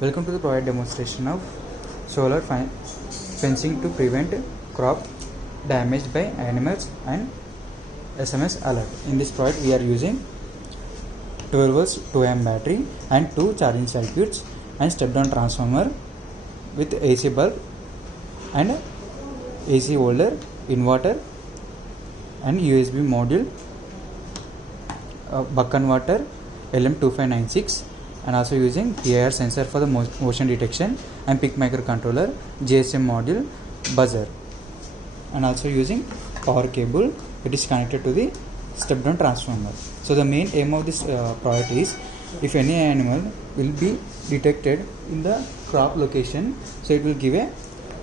Welcome to the project demonstration of solar fencing to prevent crop damaged by animals and SMS alert. In this project we are using 12 volts 2 amp battery and 2 charging circuits and step down transformer with AC bulb and AC holder, inverter and USB module, buck converter LM2596, and also using PIR sensor for the motion detection and pick microcontroller, GSM module, buzzer, and also using power cable. It is connected to the step down transformer. So the main aim of this project is, if any animal will be detected in the crop location, so it will give a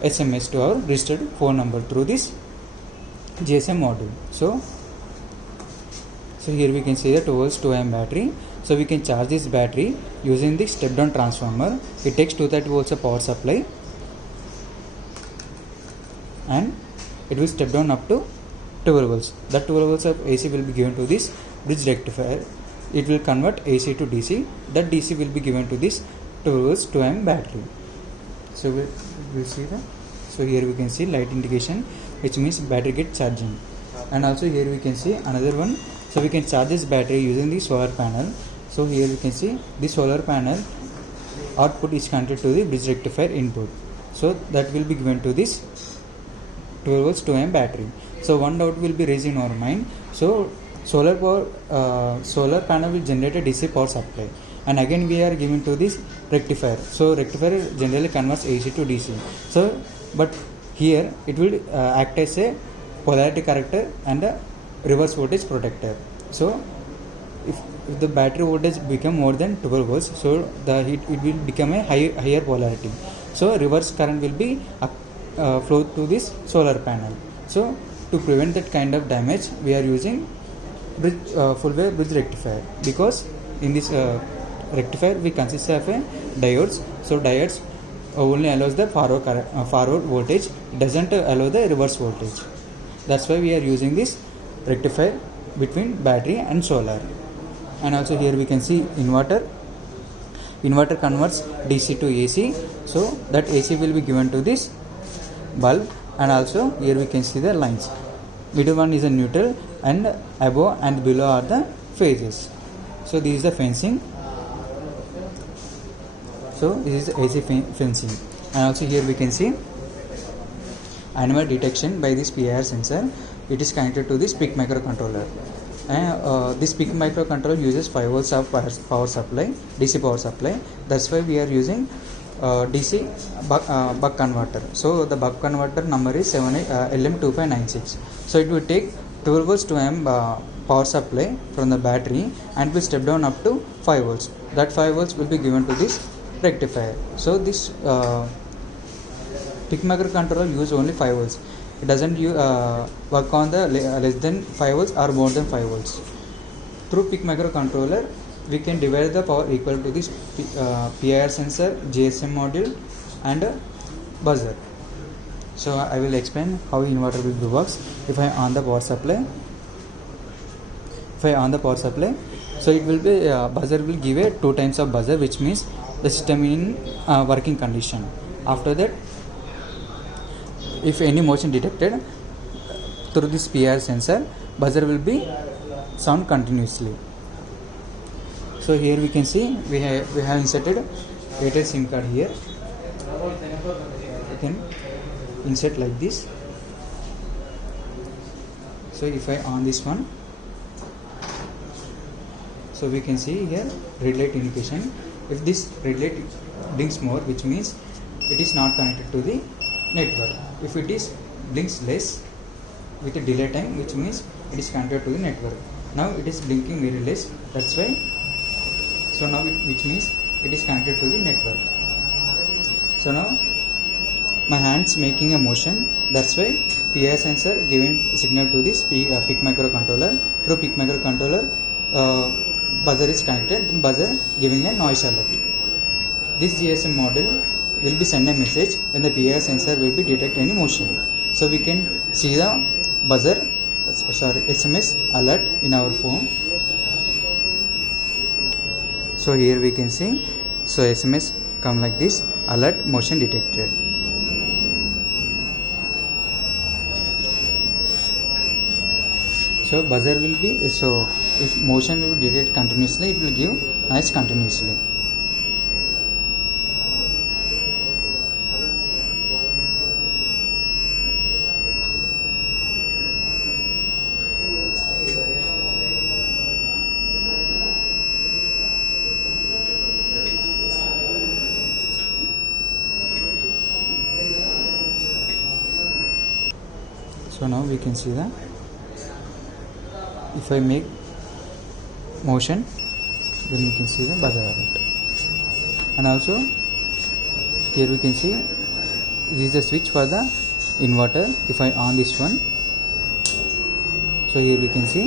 SMS to our registered phone number through this GSM module. So here we can see the 12 volts 2 amp battery. So we can charge this battery using the step down transformer. It takes 230 volts of power supply and it will step down up to 12 volts. That 12 volts of AC will be given to this bridge rectifier. It will convert AC to DC. That DC will be given to this 12 volts 2 amp battery. So we'll see that. So here we can see light indication, which means battery get charging. And also here we can see another one. So we can charge this battery using the solar panel. So here we can see the solar panel output is connected to the bridge rectifier input. So that will be given to this 12 volts 2 amp battery. So one doubt will be raised in our mind. So solar panel will generate a DC power supply, and again we are giving to this rectifier. So rectifier generally converts AC to DC. So but here it will act as a polarity corrector and a reverse voltage protector. So if the battery voltage become more than 12 volts, so it will become a higher polarity. So reverse current will be flow to this solar panel. So to prevent that kind of damage, we are using full wave bridge rectifier, because in this rectifier we consist of a diodes. So diodes only allows the forward voltage, doesn't allow the reverse voltage. That's why we are using this rectifier between battery and solar. And also here we can see inverter converts DC to AC. So that AC will be given to this bulb. And also here we can see the lines. Middle one is a neutral, and above and below are the phases. So this is the fencing. So this is AC fencing. And also here we can see animal detection by this PIR sensor. It is connected to this PIC microcontroller. This PIC microcontroller uses 5 volts of power supply, DC power supply. That's why we are using DC buck converter. So the buck converter number is LM2596. So it will take 12 volts 2 amp power supply from the battery and will step down up to 5 volts. That 5 volts will be given to this rectifier. So this PIC microcontroller use only 5 volts. It doesn't work on the less than 5 volts or more than 5 volts. Through PIC microcontroller, we can divide the power equal to this PIR sensor, GSM module and buzzer. So I will explain how inverter will works. If I on the power supply, so it will be buzzer will give a 2 times of buzzer, which means the system in working condition. After that, if any motion detected through this PIR sensor, buzzer will be sound continuously. So here we can see we have inserted Airtel SIM card here. You can insert like this. So if I on this one, so we can see here red light indication. If this red light blinks more, which means it is not connected to the network. If it is blinks less with a delay time, which means it is connected to the network. Now it is blinking very less, that's why. So now which means it is connected to the network. So now my hands making a motion, that's why PIR sensor giving signal to this PIC microcontroller. Through PIC microcontroller, buzzer is connected, then buzzer giving a noise alert. This GSM model will be send a message when the PIR sensor will be detect any motion. So we can see the buzzer, SMS alert in our phone. So here we can see, so SMS come like this, alert motion detected. So buzzer will be, so if motion will be detected continuously, it will give noise continuously. So now we can see that if I make motion, then we can see the buzzer alert. And also here we can see this is the switch for the inverter. If I on this one, so here we can see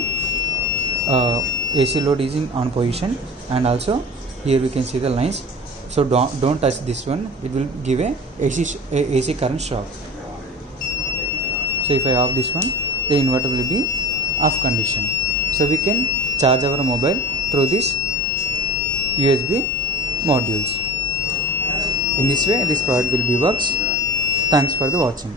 AC load is in on position, and also here we can see the lines. So don't touch this one, it will give a AC current shock. So if I off this one, the inverter will be off condition. So we can charge our mobile through this USB modules. In this way this product will be works. Thanks for the watching.